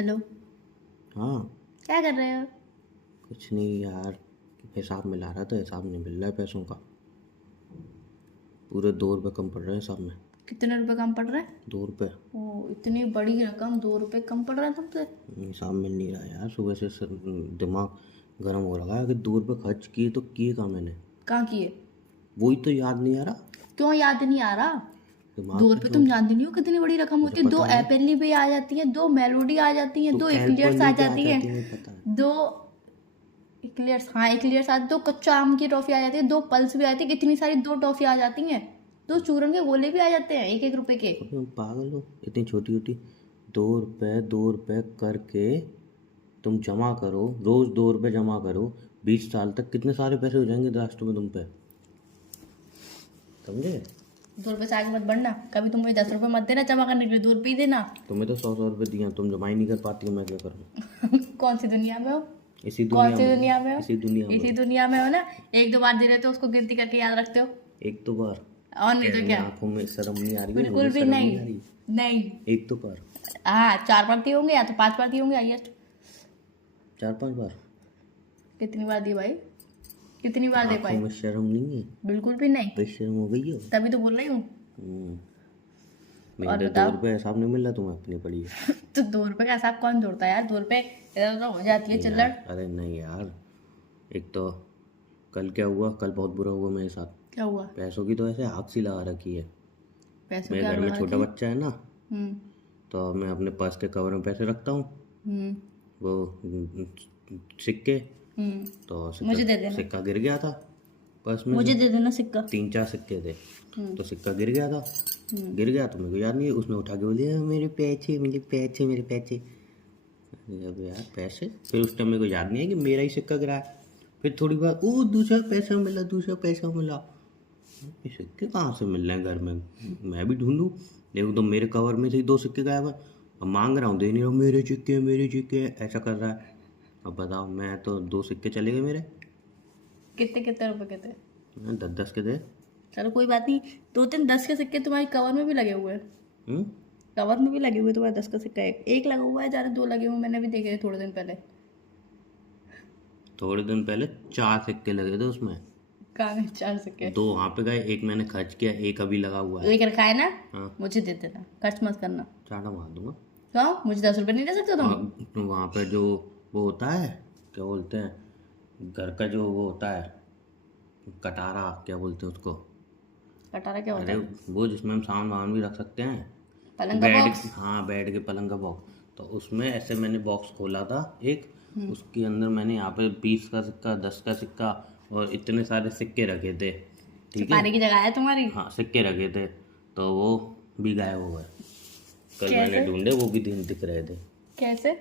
Hello. हाँ। क्या कर रहे हो? कुछ नहीं यार, हिसाब मिला रहा था, हिसाब नहीं मिल रहा है पैसों का। पूरे 2 रुपये कम पड़ रहे हैं हिसाब में। कितने रुपए कम पड़ रहे हैं? 2 रुपये। ओ, इतनी बड़ी रकम 2 रुपए कम पड़ रहा है तुमसे? हिसाब मिल नहीं रहा यार, सुबह से दिमाग गर्म हो रहा है कि 2 रुपये खर्च किए तो किए कहाँ मैंने। कहाँ किए? वही तो याद नहीं आ रहा। क्यों याद नहीं आ रहा? दिमाग 2 रुपए तो तुम जानती नहीं हो कितनी बड़ी रकम मुझे होती है। पता 2 है। एपेली भी आ जाती है, 2 मेलोडी आ जाती है, तो 2 एक्लियर्स आ कैलकुलेट आ जाती है, जाती है, पता है। 2 एक्लियर्स, हाँ एक्लियर्स आती, 2 कच्चा आम की टॉफी आ जाती है, 2 पल्स भी आती है, कितनी सारी 2 टॉफी आ जाती हैं, 2 चूरन के गोले भी आ जाते हैं 1-1 रुपए के। अबे तुम पागल हो, इतनी छोटी छोटी 2 रुपये 2 रुपये करके तुम जमा करो, रोज 2 रुपये जमा करो, 20 साल तक कितने सारे पैसे हो जाएंगे राष्ट्र में तुम पे, समझे। 2 रुपए से आगे मत बढ़ना, कभी तुम मुझे 10 रुपए मत देना जमा करने के लिए, 2 रुपए ही देना। तुम्हें तो 100 100 रुपये दिए, तुम जमा ही नहीं कर पाती हो, मैं क्या करूँ। कौन सी दुनिया में हो? इसी कौन दुनिया सी में दुनिया में हो? इसी दुनिया में इसी दुनिया में हो ना। 1-2 बार दे रहे तो उसको गिनती करके याद रखते हो, एक तो बार। और नहीं तो तेरी क्या? आंखों में शर्म नहीं आ रही है, बिल्कुल मुझे भी शर्म नहीं। नहीं आ रही। नहीं। एक तो बार। हाँ, 4 बार दिए होंगे या तो 5 बार दिए होंगे हाईएस्ट। 4 5 बार। कितनी बार दी भाई? कितनी बार दे आंखों पाए? में शर्म नहीं है, बिल्कुल भी नहीं। बेशर्म हो गई हो। तभी तो बोल रही हूँ। हम्म, और मेरे बताओ। 2 रुपये हिसाब नहीं मिल रहा, तुम्हें अपनी पड़ी है। तो 2 रुपए का हिसाब कौन जोड़ता है यार? 2 रुपए इधर उधर हो जाती है नहीं चिल्लड़। यार, अरे नहीं यार, एक तो कल क्या हुआ, कल बहुत बुरा हुआ मेरे साथ। क्या हुआ? पैसों की तो ऐसे आग सी लगा रखी है। पैसों मेरे क्या घर में लगा छोटा रखी? बच्चा है ना, हम्म। तो मैं अपने पर्स के कवर में पैसे रखता हूँ, हम्म। वो सिक्के। हम्म। तो मुझे दे देना। सिक्का गिर गया था पर्स में मुझे से। दे देना सिक्का। 3 4 सिक्के थे, हम्म। तो सिक्का गिर गया था। हम्म। गिर गया तो मेरे को याद नहीं है, उसने उठा के बोले मेरे पैसे मेरे पैसे मेरे पैसे। अब यार पैसे, फिर उस टाइम मेरे को याद नहीं है कि मेरा ही सिक्का गिरा है। फिर थोड़ी बार ओ दूसरा पैसा मिला, दूसरा पैसा मिला। ये सिक्के कहाँ से मिल रहे हैं घर में, मैं भी ढूंढूं। देखो तो मेरे कवर में से ही 2 सिक्के गायब है। अब मांग रहा हूँ, दे नहीं रहा हूँ, मेरे सिक्के ऐसा कर रहा है। अब बताओ, मैं तो 2 सिक्के चले गए मेरे। कितने कितने रुपए के थे? 10 10 के थे। चलो कोई बात नहीं। 2-3 10 के सिक्के तुम्हारी कवर में भी लगे हुए हैं। हम्म। कवर में भी लगे हुए तुम्हारे 10 का सिक्का, एक लगा हुआ है, ज़्यादा 2 लगे हुए हैं, मैंने भी देखे थे थोड़े दिन पहले। थोड़े दिन पहले 4 सिक्के लगे थे उसमें। कहाँ गए 4 सिक्के? 2 वहाँ पे गए, एक मैंने खर्च किया, एक अभी लगा हुआ है। एक रखा है ना? हाँ, मुझे दे देना, खर्च मत करना। चाटा मार दूंगा। क्यों? मुझे 10 रुपए नहीं दे सकते तुम? तो वहाँ पे जो वो होता है, क्या बोलते हैं, घर का जो वो होता है, कटारा क्या बोलते हैं उसको। कटारा क्या होता अरे है? वो जिसमें हम सामान वामान भी रख सकते हैं। पलंग का बेड, बॉक्स? हाँ बेड के पलंग का बॉक्स। तो उसमें ऐसे मैंने बॉक्स खोला था एक, उसके अंदर मैंने यहाँ पे 20 का सिक्का, 10 का सिक्का और इतने सारे सिक्के रखे थे। ठीक है, छुपाने की जगह है तुम्हारी। हाँ सिक्के रखे थे, तो वो भी गायब हो गए। कल मैंने कैसे? ढूंढे, वो भी दिन दिख रहे थे। कैसे?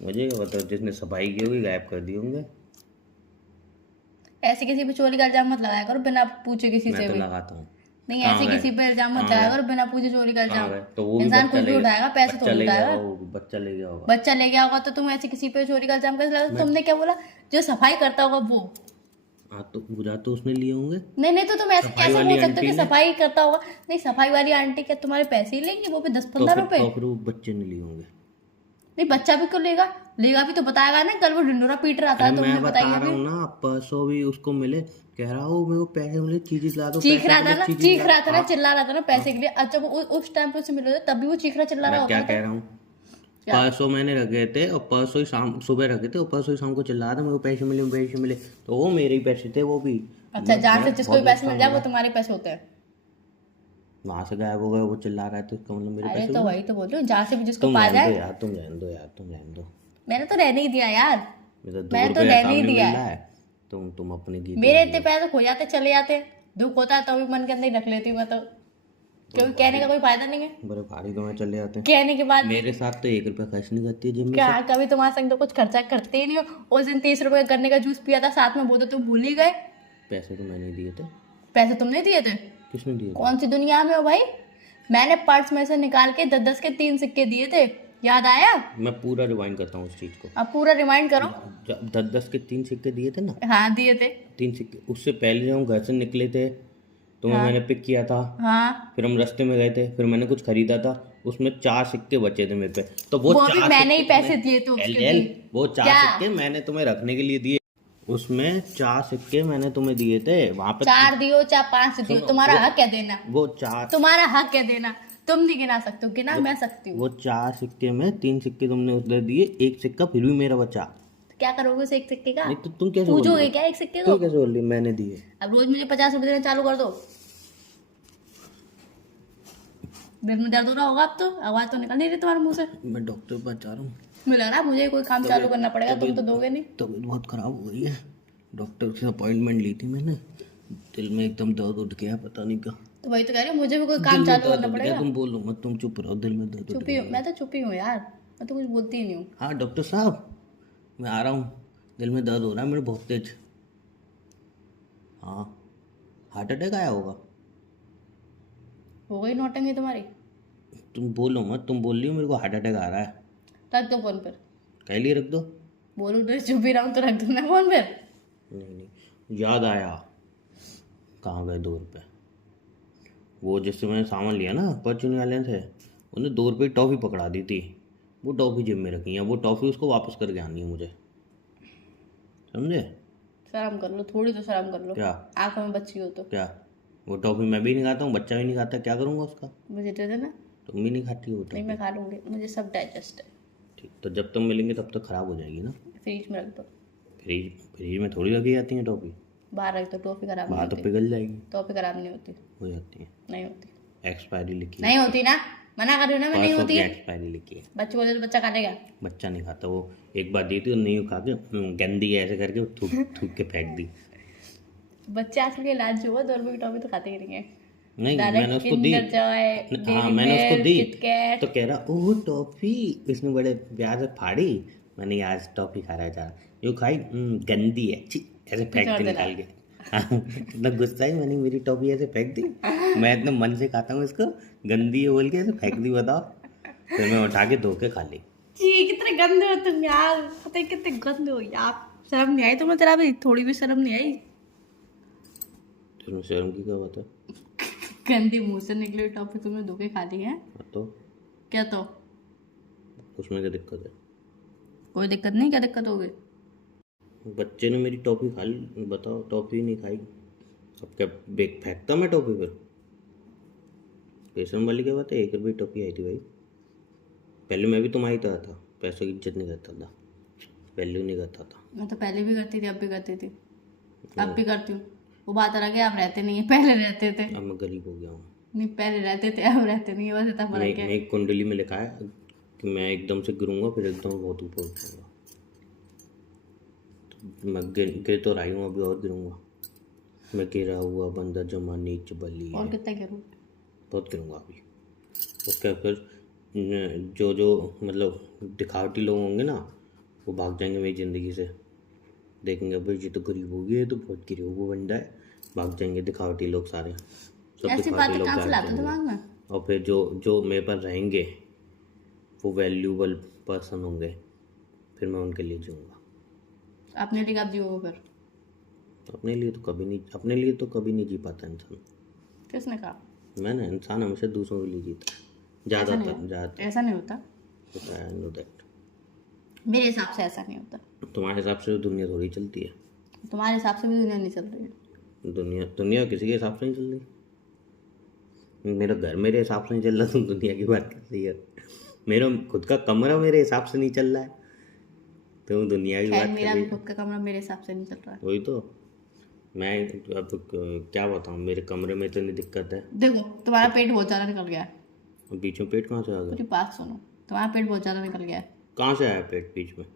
मुझे क्या पता, जिसने सफाई की होगी गायब कर दिए होंगे। ऐसे किसी पे चोरी का इल्जाम मत लगाया करो बिना पूछे किसी से मैं तो भी। लगाता हूँ। नहीं, कहाँ ऐसे गए? किसी पे इल्जाम मत कहाँ लगाया गए? करो बिना पूछे चोरी का कहाँ इल्जाम। गए? तो वो भी इंसान बच्चा कुछ भी ले उठाएगा, पैसे बच्चा थोड़ी ले गया उठाएगा। होगा, बच्चा ले गया होगा। बच्चा ले गया होगा तो तुम ऐसे किसी पे चोरी का इल्जाम कैसे लगा? तुमने क्या बोला? जो सफाई करता होगा वो। हाँ तो बुरा तो उसने लिए होंगे। नहीं नहीं, तो तुम ऐसे सफाई कैसे वाली बोल सकते हो आंटी कि ने? सफाई करता होगा? नहीं, सफाई वाली आंटी क्या तुम्हारे पैसे ही लेंगी, वो भी 10-15 रुपए? तो फिर वो बच्चे ने लिए होंगे। नहीं, बच्चा भी क्यों लेगा? लेगा भी तो बताएगा ना, कल वो ढिंडोरा पीट रहा था अरे तुमने मैं बता बताइए रहा भी। हूँ ना, परसों भी उसको मिले, कह रहा हो मेरे को पैसे मिले, चीज ला दो, चीख पैसे रहा था मिले, ना, चीज चीख ला रहा था दो। ना, हाँ, चिल्ला रहा था ना पैसे के लिए। अच्छा, वो उस टाइम पे उससे मिले थे तब भी वो चीख रहा चिल्ला रहा मैं क्या होता कह था। रहा हूँ, क्या? परसों मैंने रखे थे और परसों ही शाम सुबह रखे थे और परसों ही शाम को चिल्ला रहा था मेरे को पैसे मिले, पैसे मिले। तो वो मेरे ही पैसे थे वो भी। अच्छा, जहाँ से मैं जिसको बहुत भी पैसे मिल नुकसान जाए वो हुआ। तुम्हारे पैसे होते हैं। वहां से गायब हो गए, वो चिल्ला रहा है तो इसका मतलब मेरे अरे पैसे तो हुए। वही तो बोल रही हूँ, जहाँ से भी जिसको तुम पा रहने दो जाए। यार, तुम रहने दो यार, तुम रहने दो। मैंने तो रहने ही दिया यार। मेरा मैंने 2 तो रुपये रहने हिसाब ही नहीं मिल दिया रहा है। है। तुम अपने की मेरे इतने पैसे खो जाते, चले जाते, दुख होता है तभी मन के अंदर ही रख लेती हूँ मैं तो, क्योंकि कहने का कोई फायदा नहीं है। बड़े भारी तो मैं चले जाते हैं। कहने के बाद मेरे साथ तो 1 रुपया खर्च नहीं करती है जिम में क्या से। कभी तुम्हारे संग तो कुछ खर्चा करते ही नहीं हो? उस दिन 30 रुपए का गन्ने का जूस पिया था साथ में, वो तो तुम भूल ही गए। पैसे तो मैंने दिए थे। पैसे तुमने दिए थे? किसने दिए थे? कौन सी दुनिया में हो भाई? मैंने पर्स में से निकाल के 10-10 के 3 सिक्के दिए थे, याद आया? मैं पूरा रिवाइंड करता हूँ उस चीज को। अब पूरा रिमाइंड करो। जब 10 10 के 3 सिक्के दिए थे ना, हाँ दिए थे। 3 सिक्के, उससे पहले जब हम घर से निकले थे तुम्हें मैंने पिक किया था, हाँ। फिर हम रास्ते में गए थे, फिर मैंने कुछ खरीदा था, उसमें 4 सिक्के बचे थे मेरे पे, तो वो भी 4 मैंने ही सिक्के पैसे दिए थे उसके एल लिए। वो 4 क्या? सिक्के मैंने तुम्हें रखने के लिए दिए, उसमें 4 सिक्के मैंने तुम्हें दिए थे वहां पे। 4 दियो चाहे 5 दियो, सुनो, तुम्हारा हक है देना, वो 4 तुम्हारा हक है देना। तुम नहीं गिना सकते हो, गिना मैं सकती हूँ। वो 4 सिक्के में 3 सिक्के तुमने उधर दिए, एक सिक्का फिर भी मेरा बचा। क्या करोगे उस एक सिक्के का? नहीं तो तुम कैसे बोल रही पूछोगे हो? क्या एक सिक्के को? तुम कैसे बोल रही हो मैंने दिए? अब रोज मुझे 50 रुपए देना चालू कर दो। दिल में दर्द हो रहा होगा अब तो, आवाज तो निकल नहीं रही तुम्हारे मुंह से। मैं डॉक्टर के पास जा रहा हूँ। मुझे लग रहा है मुझे कोई काम चालू करना पड़ेगा, तुम तो दोगे नहीं। तबीयत बहुत खराब हो गई है, डॉक्टर से अपॉइंटमेंट ली थी मैंने, दिल में एकदम दर्द उठ गया, पता नहीं क्या। तो वही तो कह रही हूँ, मुझे भी कोई दिल काम में चालू दर्द करना उठ गया, पड़ेगा। तुम बोलो मत, तुम चुप रहो, दिल में दर्द उठ चुप ही हूँ गया। मैं, तो चुप ही हूँ यार, मैं तो कुछ बोलती ही नहीं हूँ। हाँ डॉक्टर साहब मैं आ रहा हूँ, दिल में दर्द हो रहा है मेरे बहुत तेज। हाँ हार्ट अटैक आया होगा। हो गई नौटंकी तुम्हारी। तुम बोलो मत, तुम बोल रही हो मेरे को हार्ट अटैक आ रहा है। रख दो फोन पर। कह लिए रख दो। बोलूँ तो चुप ही रहा हूँ तो रख दो ना फोन पर। नहीं याद आया, कहाँ गए 2 रुपये? वो जिससे मैंने सामान लिया ना परचून वाले से, उन्हें 2 रुपये टॉफ़ी पकड़ा दी थी, वो टॉफ़ी जेब में रखी है, वो टॉफ़ी उसको वापस करके आनी है मुझे, समझे? शर्म कर लो, थोड़ी तो शर्म कर लो। क्या? आंखों में बच्ची हो तो। क्या? वो टॉफ़ी मैं भी नहीं खाता हूँ, बच्चा भी नहीं खाता, क्या करूँगा उसका? मुझे दे देना। तुम भी नहीं खाती हो नहीं टॉफ़ी? मैं खा लूंगी, मुझे सब डाइजेस्ट है। ठीक, तो जब तुम मिलेंगे तब तक ख़राब हो जाएगी ना। फ्रिज में रख दो। फ्रिज में थोड़ी रखी जाती है टॉफ़ी, बाहर रख दो, टॉफी खराब नहीं बाहर तो होती। पिघल जाएगी। टॉफी खराब नहीं होती। हो जाती है। नहीं होती। एक्सपायरी लिखी नहीं होती ना, मना कर रही हूँ ना मैं, नहीं होती है। एक्सपायरी लिखी है। बच्चे बोले तो बच्चा खाएगा। बच्चा नहीं खाता, वो एक बार दी थी, नहीं खा के गंदी है ऐसे करके थूक थूक के फेंक दी। बच्चे आजकल के इलाज जो हुआ 2 रुपए की टॉफी तो खाते ही नहीं है। नहीं मैंने उसको दी। हाँ मैंने उसको दी तो कह रहा ओह टॉफी, इसने बड़े प्यार से फाड़ी, मैंने आज टॉफी खा रहा था, यूँ खाई, गंदी है, छी, ऐसे फेंक दी निकाल के। इतना गुस्सा है, मैंने मेरी टॉफी ऐसे फेंक दी, मैं इतने मन से खाता हूँ इसको, गंदी है बोल के ऐसे फेंक दी, बताओ। फिर मैं उठा के धो के खा ली। जी कितने गंदे हो तुम यार, पता है कितने गंदे हो यार। शर्म नहीं आई तुम्हें? तेरा भी थोड़ी भी शर्म नहीं आई? इसमें शर्म की क्या बात है? गंदी मुंह से निकली हुई टॉफी तुमने धो के खा ली है। तो क्या तो? उसमें क्या दिक्कत है? कोई दिक्कत नहीं, क्या दिक्कत होगी? बच्चे ने मेरी टॉफी खा ली, बताओ, टॉफी नहीं खाई, अब क्या बेग फेंकता मैं टॉफी पर? बेसन वाली क्या बात है, 1 रुपये टॉफी आई थी भाई, पहले मैं भी तुम्हारी तरह था, पैसों की इज्जत नहीं करता था, वैल्यू नहीं करता था। मैं तो पहले भी करती थी, अब भी करती थी, अब भी करती हूँ। वो बात अलग है, आप रहते नहीं है, पहले रहते थे। अब मैं गरीब हो गया हूँ। नहीं पहले रहते थे, अब रहते नहीं है, बस इतना फर्क है। नहीं कुंडली में लिखा है कि मैं एकदम से गिरूंगा, फिर एकदम बहुत ऊपर उठूंगा, तो मैं गिर तो रही हूँ, अभी और गिरूंगा। मैं गिरा हुआ बंदा जमा नीच बली। और कितना गिरूँ? बहुत गिरूंगा अभी। उसके फिर जो मतलब दिखावटी लोग होंगे ना, वो भाग जाएंगे मेरी ज़िंदगी से, देखेंगे भाई ये तो गरीब हो गया, ये तो बहुत गिरे हुआ बंदा है, भाग जाएंगे दिखावटी लोग सारे, सब ऐसी दिखावटी बातें लोग कहाँ से भाग लाते हो जाएंगे। दिमाग में? और फिर जो मेरे पास रहेंगे वो वैल्यूबल पर्सन होंगे, फिर मैं उनके लिए जीऊँगा। अपने लिए कब जियोगे फिर? अपने लिए तो कभी नहीं जी पाता इंसान। किसने कहा? मैंने, इंसान हमेशा दूसरों के लिए जीता है, ज़्यादातर। ऐसा नहीं होता, होता है, आई नो दैट। मेरे हिसाब से ऐसा नहीं होता। तुम्हारे हिसाब से दुनिया थोड़ी चलती है। तुम्हारे हिसाब से भी दुनिया नहीं चल रही है। दुनिया किसी के हिसाब से नहीं चल रही। मेरा घर मेरे हिसाब से नहीं चल रहा, तुम दुनिया की बात कर रही है। मेरा खुद का कमरा मेरे हिसाब से नहीं चल रहा है, तुम दुनिया की बात कर मेरा रही भी है। खुद का कमरा मेरे हिसाब से नहीं चल रहा है। वही तो मैं अब क्या बताऊँ, मेरे कमरे में इतनी दिक्कत है। देखो तुम्हारा पेट बहुत ज़्यादा निकल गया है। बीच में पेट कहाँ से आ गया? पूरी बात सुनो, तुम्हारा पेट बहुत ज़्यादा निकल गया है। कहाँ से आया पेट बीच में?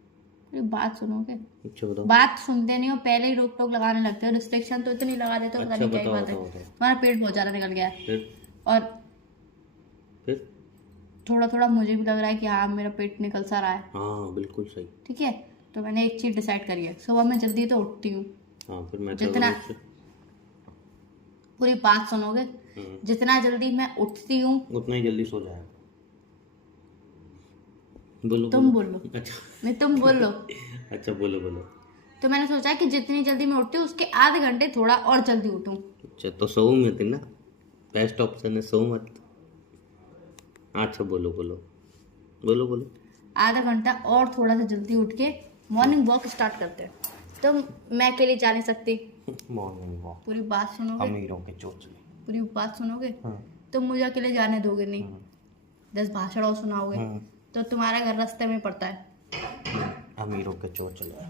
पूरी बात सुनोगे? अच्छा बताओ। बात सुनते नहीं हो, पहले ही रोक टोक लगाने लगते हो, रिस्ट्रिक्शन तो इतनी लगा देते हो, पता नहीं क्या ही बात है। तुम्हारा पेट बहुत ज़्यादा निकल गया है। और फिर थोड़ा थोड़ा मुझे भी लग रहा है कि हाँ मेरा पेट निकल सा रहा है। हाँ बिल्कुल सही। ठीक है, तो मैंने एक चीज़ डिसाइड करी है, सुबह मैं जल्दी तो उठती हूँ। हाँ फिर मैं जितना, पूरी बात सुनोगे, जितना जल्दी मैं उठती हूँ उतना ही जल्दी सो जाए। बोलो तुम बोलो। अच्छा नहीं तुम बोलो। अच्छा बोलो। तो मैंने सोचा कि जितनी जल्दी मैं उठती हूँ उसके आधे घंटे थोड़ा और जल्दी उठूँ। अच्छा तो सो मत ना, बेस्ट ऑप्शन है, सो मत। अच्छा बोलो बोलो बोलो बोलो। आधा घंटा और थोड़ा सा जल्दी उठ के मॉर्निंग वॉक स्टार्ट करते हैं। तो मैं अकेले जा नहीं सकती, मॉर्निंग वॉक पूरी बात सुनोगे, अमीरों के चोचले। पूरी बात सुनोगे हाँ। तो मुझे अकेले जाने दोगे नहीं। हाँ। 10 भाषण और सुनाओगे हाँ। तो तुम्हारा घर रास्ते में पड़ता है। अमीरों के चोचले।